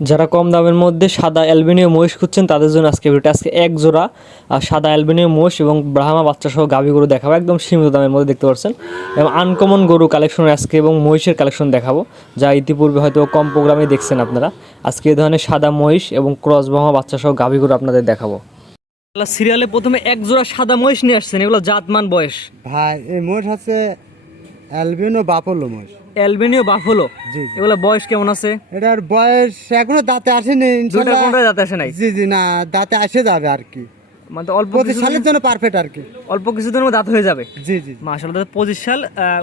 যারা কম দামের মধ্যে সাদা অ্যালবিনিয়াম মহিষ খুঁজছেন তাদের জন্য আজকে ভিডিওটা। আজকে এক জোড়া আহ, সাদা অ্যালবিনিয়াম মহিষ এবং ব্রাহ্মা বাচ্চা সহ গাভী গরু দেখাবো। একদম সীমিত দামের মধ্যে দেখতে পাচ্ছেন। এবং আনকমন গরু কালেকশন আজকে এবং মহিষের কালেকশন দেখাবো যা ইতিপূর্বে হয়তো কম প্রোগ্রামে দেখছেন আপনারা। আজকে এই ধরনের সাদা মহিষ এবং ক্রস ব্রাহ্মা বাচ্চা সহ গাভী গরু আপনাদের দেখাবো। সিরিয়ালে প্রথমে এক জোড়া সাদা মহিষ নিয়ে আসছেন এগুলো জাতমান বয়স। ভাই এই মোষ হচ্ছে অ্যালবিনো বাপলো মোষ অ্যালবিনিও বাফলো। জি এগুলো বয়স কেমন আছে? এটার বয়স এখনও দাঁতে আসেনি দুইটা ইনশাল্লাহ কোনটাই দাঁতে আসে নাই? জি জি না দাঁতে আসে যাবে আর কি। মানে অল্প সালের জন্য পারফেক্ট আর কি। অল্প কিছুদিনের মধ্যে দাঁত হয়ে যাবে? জি জি পঁচিশ সাল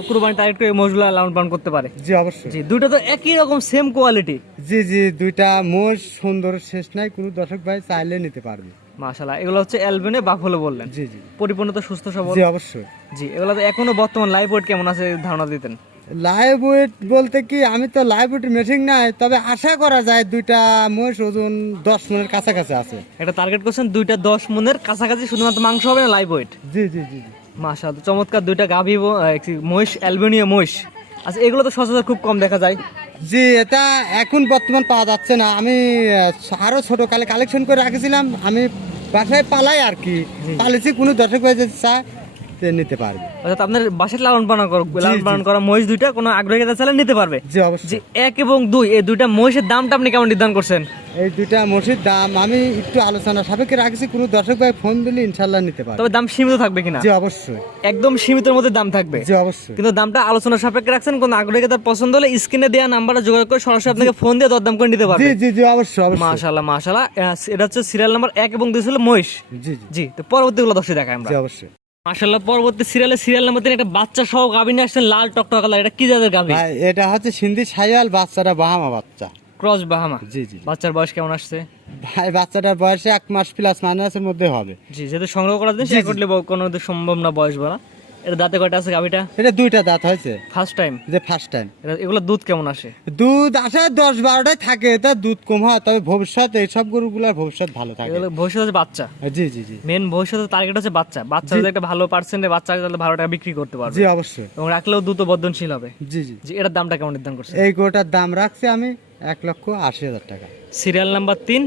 কুরবানি টার্গেট করে মজুলা পালন করতে পারে। জি অবশ্যই। জি দুটো তো একই রকম সেম কোয়ালিটি জি জি দুইটা মোষ সুন্দর শেষ নাই কোনো দর্শক ভাই চাইলে নিতে পারবে। মাশাআল্লাহ এগুলো হচ্ছে অ্যালবেনে বাফলো বললেন। জি জি। পরিপূর্ণতা সুস্থ সবল। জি অবশ্যই। জি এগুলো তো এখনও বর্তমান লাইভ ওয়েট কেমন আছে ধারণা দিতেন? লাইভ ওয়েট বলতে কি আমি তো লাইভ ওয়েটের মেশিন নাই তবে আশা করা যায় দুইটা মোষ ওজন দশ মনের কাছাকাছি আছে। এটা টার্গেট করছেন দুইটা দশ মনের কাছাকাছি শুধুমাত্র মাংস হবে না লাইভ ওয়েট জি জি জি মাশাআল্লাহ চমৎকার দুইটা গাভী মহিষ অ্যালবেনীয় মহিষ। আচ্ছা এগুলো তো সচরাচর খুব কম দেখা যায়। জি এটা এখন বর্তমান পাওয়া যাচ্ছে না। আমি আরও আরও ছোট কালে কালেকশন করে রাখেছিলাম। আমি বাসায় পালাই আর কি। পালেছি কোনো দর্শক হয়ে যদি চায় সে নিতে পারবে। অর্থাৎ আপনার বাসায় লালন পালন লালন পালন করা মহিষ দুইটা কোনো আগ্রহী চাইলে নিতে পারবে। জি অবশ্যই। এক এবং দুই এই দুইটা মহিষের দামটা আপনি কেমন নির্ধারণ করছেন? এই দুইটা মসির দাম আমি একটু আলোচনা সাপেক্ষে রাখছি কোনো দর্শক ভাই ফোন দিলে ইনশাল্লাহ নিতে পারবে। তবে দাম সীমিত থাকবে কিনা? জি অবশ্যই। একদম সীমিতের মধ্যে দাম থাকবে। জি অবশ্যই। কিন্তু দামটা আলোচনা সাপেক্ষে রাখছেন কোন আগ্রহী পছন্দ হলে স্ক্রিনে দেওয়া নাম্বারে যোগাযোগ করে সরাসরি আপনাকে ফোন দিয়ে দরদাম করে নিতে পারবে। জি জি অবশ্যই অবশ্যই। মাশাআল্লাহ মাশাআল্লাহ। এটা হচ্ছে সিরিয়াল নাম্বার এক এবং দুই ছিল মহিষ। জি জি। জি তো পরবর্তীগুলো দর্শক দেখায় আমরা। জি অবশ্যই। মাশাআল্লাহ পরবর্তী সিরিয়ালে সিরিয়াল নাম্বার তিন একটা বাচ্চা সহ গাভী নিয়ে আসছেন লাল টকটক কালার এটা কি জাতের গাভী? ভাই এটা হচ্ছে সিন্ধি সাইয়াল বাচ্চাটা বাহামা বাচ্চা। ক্রস বাহামা? জি জি। বাচ্চার বয়স কেমন আসছে? ভাই বাচ্চাটার বয়সে এক মাস প্লাস মাইনাসের মধ্যে হবে। জি যেহেতু সংগ্রহ করা যায় সে করলে কোনো সম্ভব না বয়স বলা। এটা দাঁতে কয়টা আছে গাভীটা? এটা দুইটা দাঁত হয়েছে। ফার্স্ট টাইম যে ফার্স্ট টাইম এগুলো দুধ কেমন আসে? দুধ আসে দশ বারোটায় থাকে তা দুধ কম হয় তবে ভবিষ্যৎ এইসব গরুগুলোর ভবিষ্যৎ ভালো থাকে। ভবিষ্যৎ হচ্ছে বাচ্চা। জি জি জি। মেন ভবিষ্যতের টার্গেট হচ্ছে বাচ্চা। বাচ্চা যদি একটা ভালো পার্সেন্টে বাচ্চা তাহলে ভালো টাকা বিক্রি করতে পারবে। জি অবশ্যই। এবং রাখলেও দ্রুত বর্ধনশীল হবে। জি জি। জি এটার দামটা কেমন নির্ধারণ করছে এই গরুটার দাম রাখছি আমি এক লক্ষ আশি হাজার টাকা। সিরিয়াল নাম্বার তিন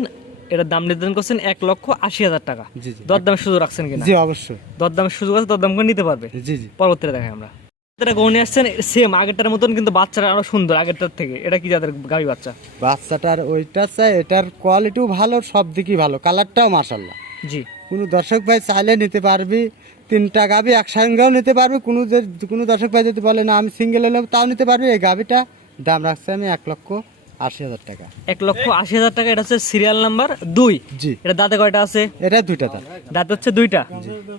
এটার দাম নির্ধারণ করছেন এক লক্ষ আশি হাজার টাকা। জি জি। দরদামের সুযোগ রাখছেন কিনা? জি অবশ্যই। দরদামের সুযোগ আছে দরদাম করে নিতে পারবে। জি জি। পরবর্তীতে দেখাই আমরা। আসছেন সেম আগেরটার মতন কিন্তু বাচ্চারা আরও সুন্দর আগেরটার থেকে। এটা কি যাদের বাচ্চা? বাচ্চাটার ওইটা চাই এটার কোয়ালিটিও ভালো সব দিকই ভালো। কালারটাও জি। কোনো দর্শক ভাই চাইলে নিতে পারবি তিনটা একসঙ্গেও নিতে পারবি। কোনো যে- কোনো দর্শক ভাই যদি বলে না আমি সিঙ্গেল হলেও তাও নিতে পারবি। এই গাভিটা দাম রাখছে আমি এক লক্ষ আশি হাজার টাকা। এক লক্ষ আশি হাজার টাকা এটা হচ্ছে সিরিয়াল নাম্বার দুই। জি। এটা দাঁতে কয়টা আছে? এটা দুইটা দাঁত। হচ্ছে দুইটা।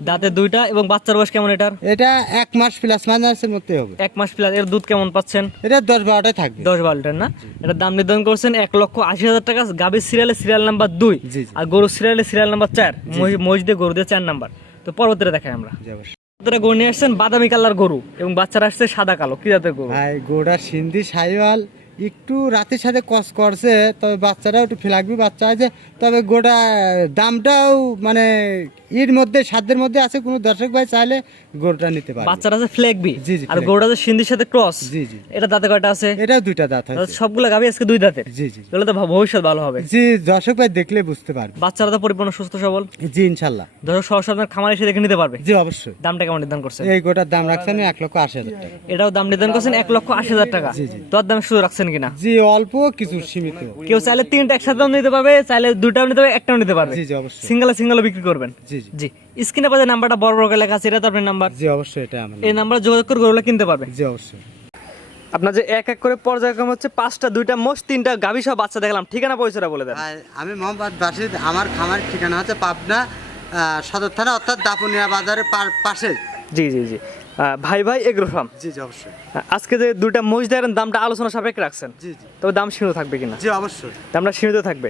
দাঁতে দুইটা এবং বাচ্চার বয়স কেমন এটার? এটা এক মাস প্লাস মাইনাসের মধ্যে হবে। এক মাস প্লাস এর দুধ কেমন পাচ্ছেন? এটা দশ থাকবে। দশ বারো লিটার না এটার দাম নির্ধারণ করছেন এক লক্ষ আশি হাজার টাকা। গাভীর সিরিয়ালে সিরিয়াল নাম্বার দুই। আর গরু সিরিয়ালে সিরিয়াল নাম্বার চার। মসজিদে গরু দিয়ে চার নাম্বার তো পরবর্তীতে দেখাই আমরা। আপনারা গরু নিয়ে আসছেন বাদামি কালার গরু এবং বাচ্চারা আসছে সাদা কালো। কি জাতের গরু? ভাই গোড়া সিন্ধি সাইওয়াল একটু রাতের সাথে কস করছে তবে বাচ্চারাও একটু ফিলাকবি বাচ্চা আছে তবে গোটা দামটাও মানে এর মধ্যে সাধ্যের মধ্যে আছে কোনো দর্শক ভাই চাইলে গরুটা নিতে পারে বাচ্চারা আছে ফ্লেগবি জি, জি, আর। গরুটা আছে সিন্ধির সাথে ক্রস। জি জি এটা দাঁতে কয়টা আছে? এটাও দুইটা দাঁত হয়েছে সবগুলো গাভী আজকে দুই দাঁতের। জি জি এগুলো তো ভবিষ্যৎ ভালো হবে। জি দর্শক ভাই দেখলে বুঝতে পারবে। বাচ্চারা তো পরিপূর্ণ সুস্থ সবল। জি ইনশাল্লাহ। দর্শক সরাসরি আপনার খামার এসে দেখে নিতে পারবে। জি অবশ্যই। দামটা কেমন নির্ধারণ করছেন? এই গোটার দাম রাখছি আমি এক লক্ষ আশি হাজার টাকা। এটাও দাম নির্ধারণ করছেন এক লক্ষ আশি হাজার টাকা। জি, জি। তোর দাম শুরু রাখছেন কিনা? জি অল্প কিছু সীমিত। কেউ চাইলে তিনটা একসাথেও নিতে পারবে চাইলে দুটাও নিতে পারবে একটাও নিতে পারবে। জি জি অবশ্যই। সিঙ্গেল সিঙ্গেল বিক্রি করবেন? জি জি। জি। স্ক্রিনে পাশে নাম্বারটা বড় বড় করে লেখা আছে এটা তো আপনার নাম্বার। জি অবশ্যই এটা আমার এই নাম্বারে যোগাযোগ করে গরুগুলো কিনতে পারবে। জি অবশ্যই। আপনার যে এক এক করে পর্যায়ক্রম হচ্ছে পাঁচটা দুইটা মোট তিনটা গাভী সহ বাচ্চা দেখলাম। ঠিকানা পয়সাটা বলে দেন। আমি মোহাম্মদ বাসিদ আমার খামার ঠিকানা হচ্ছে পাবনা সদর থানা অর্থাৎ দাপুনিয়া বাজারের পাশে। জি জি জি। ভাই ভাই এগ্রো ফার্ম জি জি অবশ্যই। আজকে যে দুইটা মহিষ দেখেন দামটা আলোচনা সাপেক্ষে রাখছেন জি জি। তবে দাম সীমিত থাকবে কিনা? জি অবশ্যই। দামটা সীমিত থাকবে?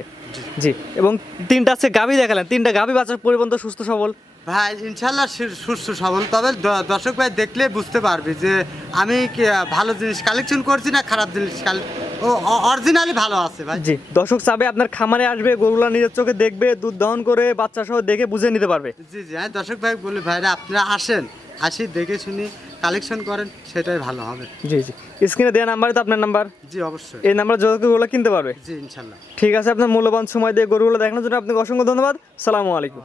জি। এবং তিনটা আছে গাভী দেখালেন তিনটা গাভী বাচ্চার পরিবর্তন সুস্থ সবল? ভাই ইনশাল্লাহ সুস্থ সবল তবে দর্শক ভাই দেখলে বুঝতে পারবে যে আমি ভালো জিনিস কালেকশন করছি না খারাপ জিনিস কালে- ও অরিজিনালি ভালো আছে ভাই। জি দর্শক চাবে আপনার খামারে আসবে গরুগুলা নিজের চোখে দেখবে দুধ দহন করে বাচ্চা সহ দেখে বুঝে নিতে পারবে। জি জি হ্যাঁ দর্শক ভাই বলি ভাইরা আপনারা আসেন আসি দেখে শুনি কালেকশন করেন সেটাই ভালো হবে। জি জি স্ক্রিনে দেওয়া নাম্বারে তো আপনার নাম্বার। জি অবশ্যই। এই নাম্বার যোগাযোগগুলো কিনতে পারবে। জি ইনশাল্লাহ। ঠিক আছে আপনার মূল্যবান সময় দিয়ে গরুগুলো দেখানোর জন্য আপনাকে অসংখ্য ধন্যবাদ। সালামু আলাইকুম।